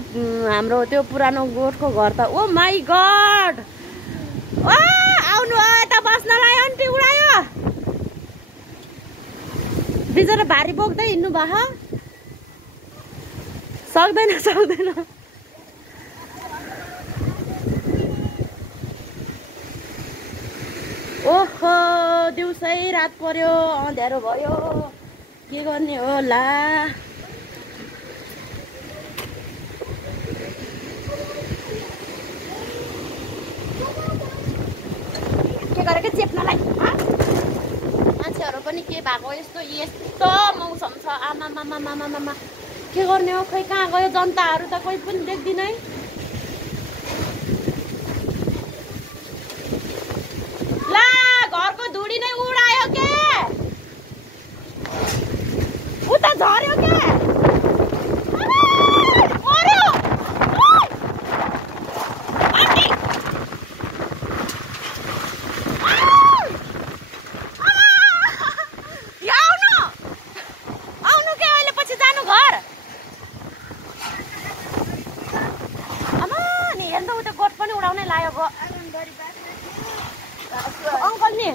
हाम्रो त्यो पुरानो गोठको घर त ओ माई गड आउनु यता बस्नलाई आन्टी उडायो बिचरा भारी बोक्दै हिँड्नु भयो सक्दैन ओहो दिउँसै रात पर्यो अँध्यारो भयो के गर्ने होला के गरेको चेप्नलाई मान्छेहरू पनि के भएको यस्तो मौसम छ आमा के गर्ने हो खै कहाँ गयो जनताहरू त कोही पनि देख्दिन है ला घरको धुडी नै उडायो के उता झर्यो के अंकल नि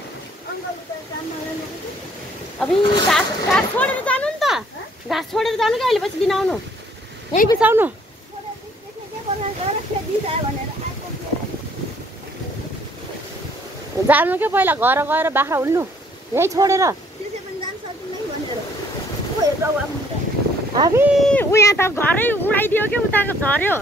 अभी घाँस छोडेर जानु नि त घाँस छोडेर जानु कि अहिले पछि लिन आउनु यही बिसाउनु जानु के पहिला घर गएर बाख्रा उल्नु यही छोडेर अभी उ यहाँ त घरै उडाइदियो कि उताको झर्यो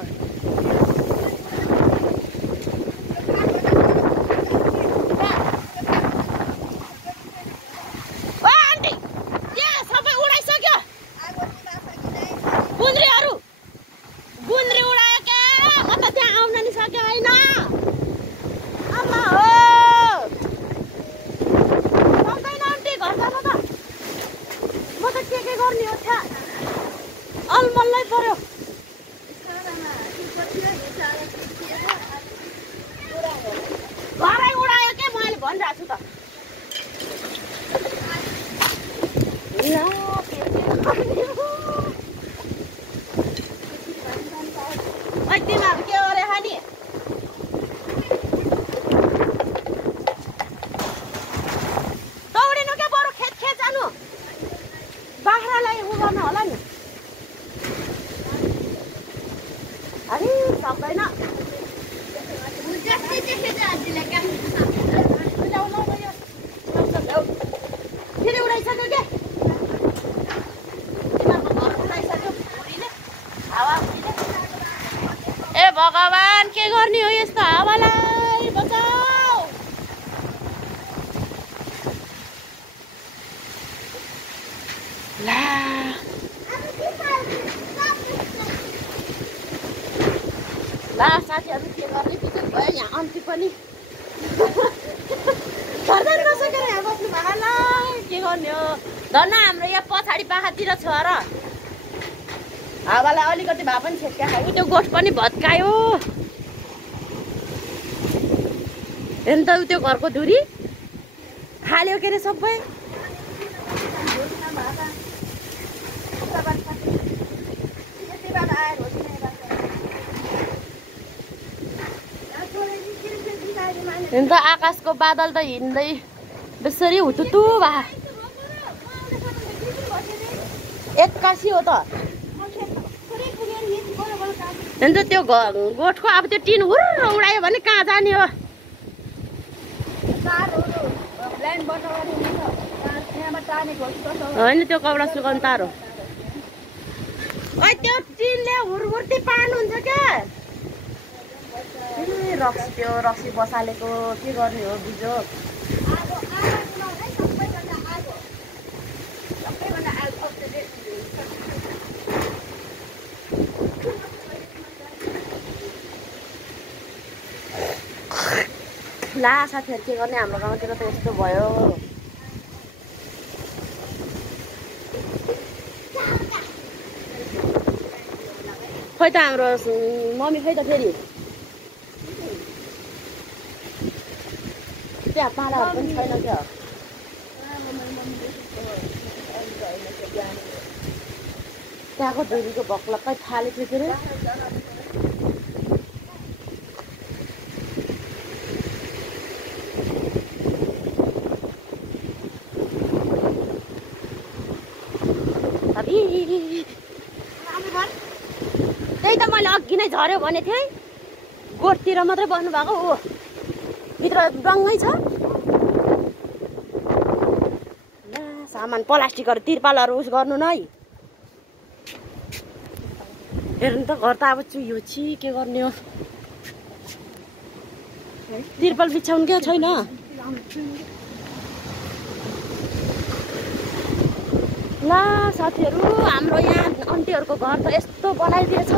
अलमल्लै पर्यो घरै उडायो के मैले भनिरहेको छु त तिमीहरू के गरे खाने दौडिनु के बरु खेत जानु बाख्रालाई उ गर्न होला नि अरे सक्दैन फेरि उडाइसक्यो के ए भगवान के गर्ने हो यस्तो हावालाई बचाऊ ला साथीहरू के गर्ने बिजोग भयो यहाँ अन्ति पनि घरदार नसकेर यहाँ बस्नु भएको के गर्ने हो धन्न हाम्रो यहाँ पछाडि पाखातिर छ र हावालाई अलिकति भए पनि छेक्का खायो त्यो गोठ पनि भत्कायो हेर्नु त त्यो घरको धुरी खाल्यो के अरे सबै हेर्नु त आकाशको बादल त हिँड्दै बेसरी हुतुतु भा एक्कासी हो त हेर्नु त त्यो गोठको अब त्यो टिन हुर्र उडायो भने कहाँ जाने हो होइन त्यो कपडा सुकाउनु तार हो त्यो टिनले हुरहुर्ती पार्नुहुन्छ क्या रक्सी त्यो रक्सी बसालेको के गर्ने हो बिजोग ला साथीहरू के गर्ने हाम्रो गाउँतिर त यस्तो भयो खै त हाम्रो मम्मी खै त फेरि त्यहाँ पालाहरू पनि छैन क्या त्यहाँको धुरीको भक्लक्कै थालेको थियो रे। त्यही त मैले अघि नै झऱ्यो भने थिएँ है। गोठतिर मात्रै बस्नु भएको हो, भित्र डङ्गै छ। ला सामान प्लास्टिकहरू तिरपालहरू उस गर्नु नै। हेर्नु त घर त अब चुयो छि, के गर्ने हो। तिरपाल बिछाउनु क्या छैन। ला साथीहरू हाम्रो यहाँ आन्टीहरूको घर त यस्तो बनाइदिएछ।